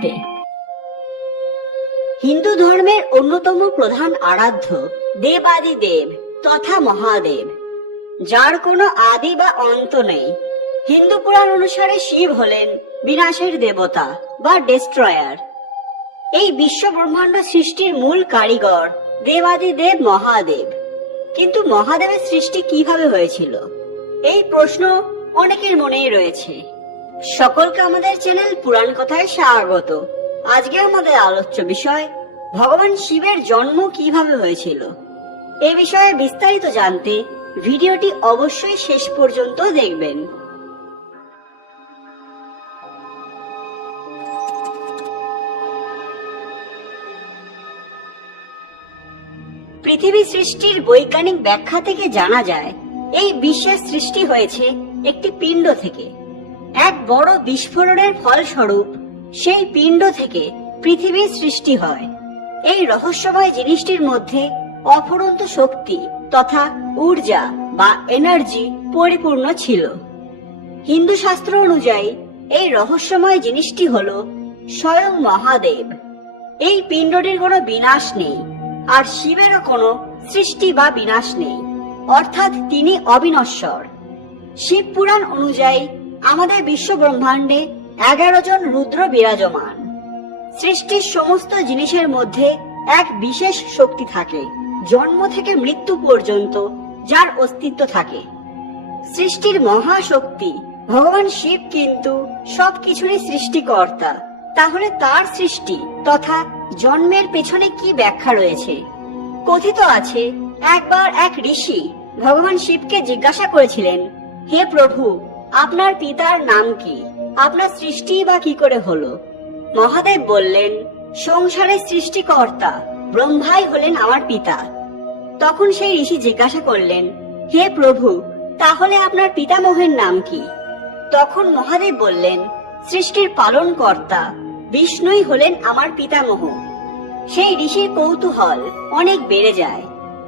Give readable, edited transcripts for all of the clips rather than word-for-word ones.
নৃত্যে। হিন্দু ধর্মের অন্যতম প্রধান আরাধ্য দেবাদিদেব তথা মহাদেব, যার কোনো আদি বা অন্ত নেই। হিন্দু পুরাণ অনুসারে শিব হলেন বিনাশের দেবতা বা ডেস্ট্রয়ার। এই বিশ্ব ব্রহ্মাণ্ড সৃষ্টির মূল কারিগর দেবাদিদেব মহাদেব। কিন্তু মহাদেবের সৃষ্টি কিভাবে হয়েছিল, এই প্রশ্ন অনেকের মনেই রয়েছে। সকলকে আমাদের চ্যানেল পুরাণ কথায় স্বাগত। আজকে আমাদের আলোচ্য বিষয় ভগবান শিবের জন্ম কিভাবে হয়েছিল। এ বিষয়ে বিস্তারিত জানতে ভিডিওটি অবশ্যই শেষ পর্যন্ত দেখবেন। পৃথিবী সৃষ্টির বৈজ্ঞানিক ব্যাখ্যা থেকে জানা যায়, এই বিশ্বের সৃষ্টি হয়েছে একটি পিণ্ড থেকে। এক বড় বিস্ফোরণের ফলস্বরূপ সেই পিণ্ড থেকে পৃথিবীর সৃষ্টি হয়। এই রহস্যময় জিনিসটির মধ্যে অফুরন্ত শক্তি তথা ঊর্জা বা এনার্জি পরিপূর্ণ ছিল। হিন্দু শাস্ত্র অনুযায়ী এই রহস্যময় জিনিসটি হল স্বয়ং মহাদেব। এই পিণ্ডটির কোনো বিনাশ নেই, আর শিবেরও কোনো সৃষ্টি বা বিনাশ নেই, অর্থাৎ তিনি অবিনশ্বর। শিব পুরাণ অনুযায়ী আমাদের বিশ্ব ব্রহ্মাণ্ডে 11 জন রুদ্র বিরাজমান। সৃষ্টির সমস্ত জিনিসের মধ্যে এক বিশেষ শক্তি থাকে, জন্ম থেকে মৃত্যু পর্যন্ত যার অস্তিত্ব থাকে। সৃষ্টির মহাশক্তি ভগবান শিব কিন্তু সবকিছুরই সৃষ্টিকর্তা। তাহলে তার সৃষ্টি তথা জন্মের পেছনে কি ব্যাখ্যা রয়েছে? কথিত আছে, একবার এক ঋষি ভগবান শিবকে জিজ্ঞাসা করেছিলেন, হে প্রভু, আপনার পিতার নাম কি? আপনার সৃষ্টি বা কি করে হলো? মহাদেব বললেন, সংসারের সৃষ্টিকর্তা ব্রহ্মাই হলেন আমার পিতা। তখন সেই ঋষি জিজ্ঞাসা করলেন, হে প্রভু, তাহলে আপনার পিতামহের নাম কি? তখন মহাদেব বললেন, সৃষ্টির পালন কর্তা বিষ্ণুই হলেন আমার পিতামহ। সেই ঋষির কৌতূহল অনেক বেড়ে যায়।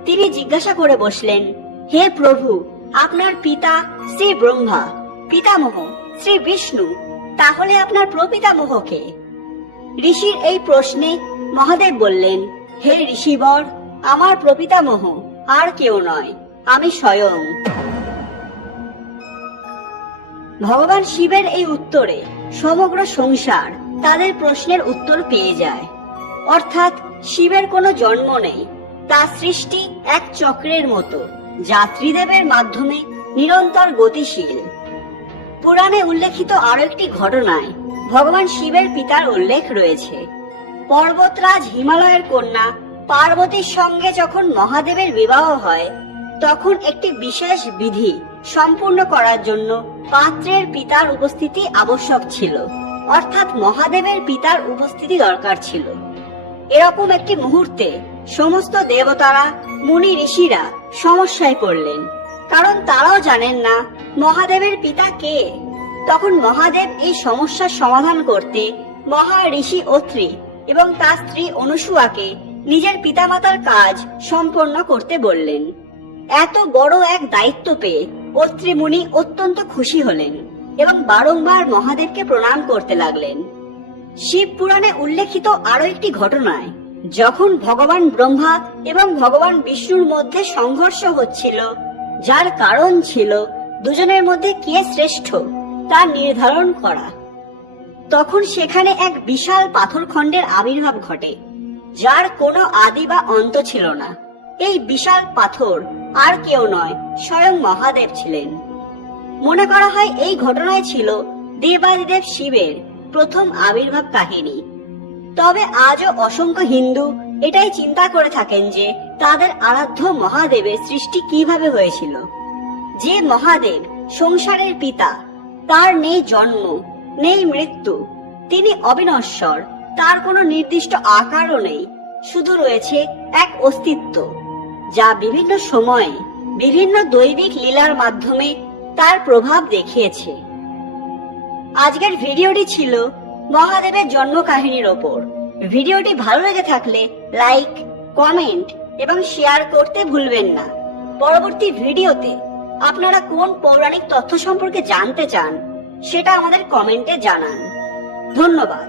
তিনি জিজ্ঞাসা করে বসলেন, হে প্রভু, আপনার পিতা শ্রী ব্রহ্মা, পিতামহ শ্রী বিষ্ণু, তাহলে আপনার প্রপিতামহ কে? ঋষির এই প্রশ্নে মহাদেব বললেন, হে ঋষিবর, আমার প্রপিতামহ আর কেউ নয়, আমি স্বয়ং। ভগবান শিবের এই উত্তরে সমগ্র সংসার তাদের প্রশ্নের উত্তর পেয়ে যায়। অর্থাৎ শিবের কোনো জন্ম নেই, তার সৃষ্টি এক চক্রের মতো, যা ত্রিদেবের মাধ্যমে নিরন্তর গতিশীল। পুরাণে উল্লেখিত আরো একটি ঘটনায় ভগবান শিবের পিতার উল্লেখ রয়েছে। পর্বতরাজ হিমালয়ের কন্যা পার্বতীর সঙ্গে যখন মহাদেবের বিবাহ হয়, তখন একটি বিশেষ বিধি সম্পূর্ণ করার জন্য পাত্রের পিতার উপস্থিতি আবশ্যক ছিল, অর্থাৎ মহাদেবের পিতার উপস্থিতি দরকার ছিল। এরকম একটি মুহূর্তে সমস্ত দেবতারা, মুনি ঋষিরা সমস্যায় পড়লেন, কারণ তারাও জানেন না মহাদেবের পিতা কে। তখন মহাদেব এই সমস্যার সমাধান করতে মহা ঋষি অত্রি এবং তার স্ত্রী অনুসুয়াকে নিজের পিতামাতার কাজ সম্পন্ন করতে বললেন। এত বড় এক দায়িত্ব পেয়ে অত্রি মুনি অত্যন্ত খুশি হলেন এবং বারংবার মহাদেবকে প্রণাম করতে লাগলেন। শিব পুরাণে উল্লেখিত আরো একটি ঘটনায় যখন ভগবান ব্রহ্মা এবং ভগবান বিষ্ণুর মধ্যে সংঘর্ষ হচ্ছিল, যার কারণ ছিল দুজনের মধ্যে কে শ্রেষ্ঠ তা নির্ধারণ করা, তখন সেখানে এক বিশাল পাথরখণ্ডের আবির্ভাব ঘটে, যার কোনো আদি বা অন্ত ছিল না। এই বিশাল পাথর আর কেউ নয়, স্বয়ং মহাদেব ছিলেন। মনে করা হয় এই ঘটনায় ছিল দেবাদিদেব শিবের প্রথম আবির্ভাব কাহিনী। তবে আজও অসংখ্য হিন্দু এটাই চিন্তা করে থাকেন যে তাদের আরাধ্য মহাদেবের সৃষ্টি কিভাবে হয়েছিল। যে মহাদেব সংসারের পিতা, তার নেই জন্ম নেই মৃত্যু, তিনি অবিনশ্বর, তার কোনো নির্দিষ্ট আকারও নেই, শুধু রয়েছে এক অস্তিত্ব, যা বিভিন্ন সময়ে বিভিন্ন দৈবিক লীলার মাধ্যমে তার প্রভাব দেখিয়েছে। আজকের ভিডিওটি ছিল মহাদেবের জন্ম কাহিনীর ওপর। ভিডিওটি ভালো লেগে থাকলে লাইক, কমেন্ট এবং শেয়ার করতে ভুলবেন না। পরবর্তী ভিডিওতে আপনারা কোন পৌরাণিক তথ্য সম্পর্কে জানতে চান সেটা আমাদের কমেন্টে জানান। ধন্যবাদ।